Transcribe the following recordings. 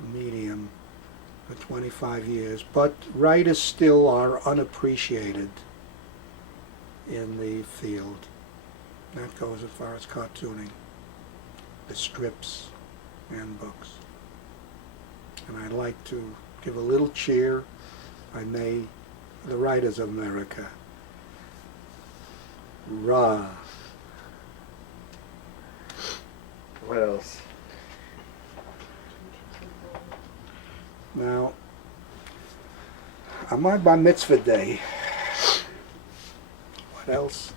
the medium for 25 years, but writers still are unappreciated in the field. That goes as far as cartooning, the strips and books. And I'd like to give a little cheer, if I may, for the writers of America. Rah. What else? Now, on my bar mitzvah day, what else?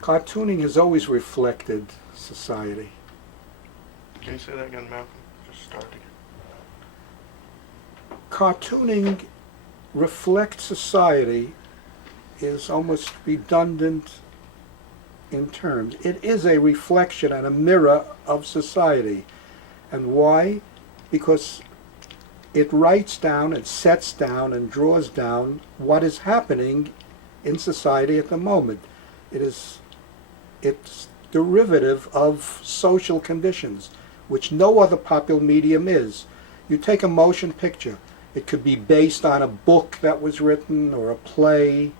Cartooning has always reflected society. Can you say that again, Malcolm? Just start again. Cartooning reflects society is almost redundant in terms. It is a reflection and a mirror of society. And why? Because it writes down and sets down and draws down what is happening in society at the moment. It's derivative of social conditions, which no other popular medium is. You take a motion picture. It could be based on a book that was written, or a play,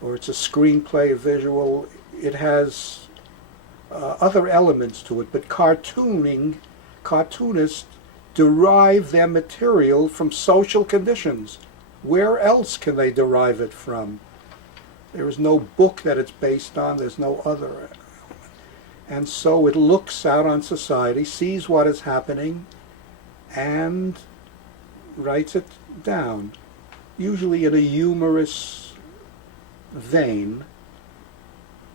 or it's a screenplay, a visual. It has other elements to it, but cartoonists derive their material from social conditions. Where else can they derive it from? There is no book that it's based on, there's no other element. And so it looks out on society, sees what is happening, and writes it down, usually in a humorous vein,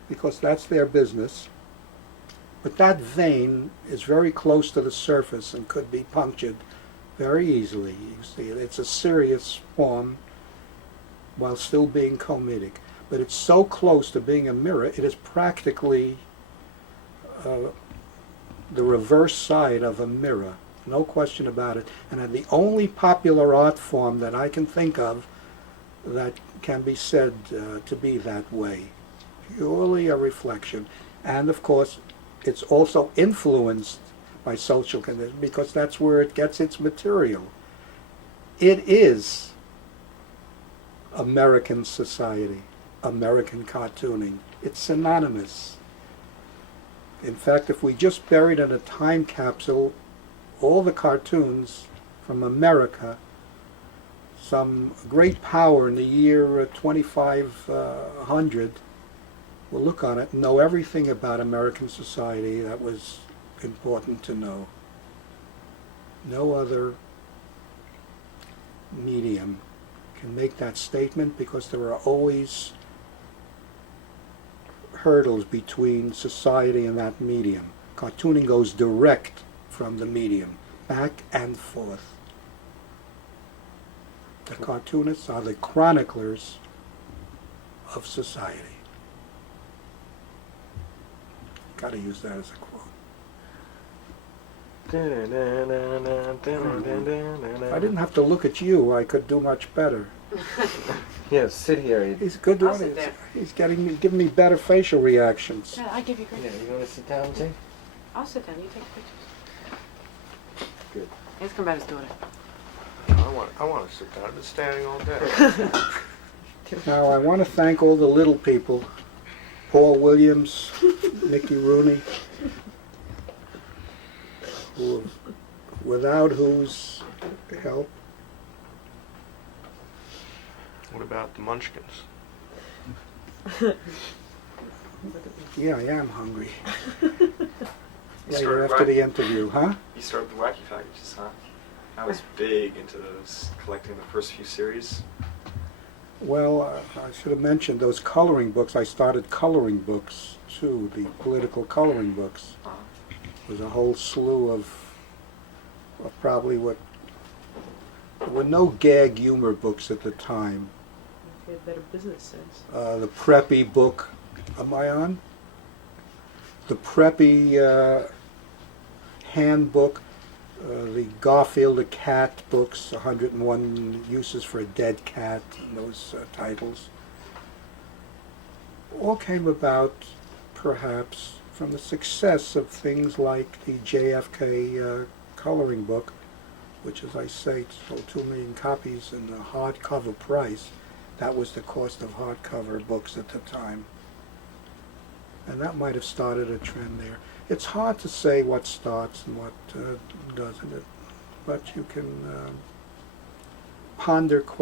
because that's their business. But that vein is very close to the surface and could be punctured very easily. You see, it's a serious form while still being comedic. But it's so close to being a mirror, it is practically the reverse side of a mirror. No question about it. And the only popular art form that I can think of that can be said to be that way. Purely a reflection. And of course, it's also influenced by social conditions, because that's where it gets its material. It is American society, American cartooning. It's synonymous. In fact, if we just buried in a time capsule all the cartoons from America, some great power in the year 2500 will look on it and know everything about American society that was important to know. No other medium can make that statement, because there are always hurdles between society and that medium. Cartooning goes direct from the medium, back and forth. The cartoonists are the chroniclers of society. Got to use that as a quote. If I didn't have to look at you, I could do much better. Yeah, sit here. He's good. I'll sit there. He's giving me better facial reactions. Yeah, I give you Yeah, great. you want to sit down, Jay? I'll sit down. You take pictures. Good. Ask him about his daughter. I want to sit down. I've been standing all day. Now, I want to thank all the little people, Paul Williams, Mickey Rooney, without whose help. What about the Munchkins? Yeah, I am hungry. You Later started after the right- interview, huh? You started the Wacky Packages, huh? I was big into those, collecting the first few series. Well, I should have mentioned those coloring books. I started coloring books too, the political coloring books. There was a whole slew of probably what, there were no gag humor books at the time. You had better business sense. The preppy book, am I on? The preppy handbook, the Garfield the Cat books, 101 Uses for a Dead Cat, and those titles, all came about perhaps from the success of things like the JFK coloring book, which, as I say, sold 2 million copies in the hardcover price. That was the cost of hardcover books at the time. And that might have started a trend there. It's hard to say what starts and what doesn't, but you can ponder questions.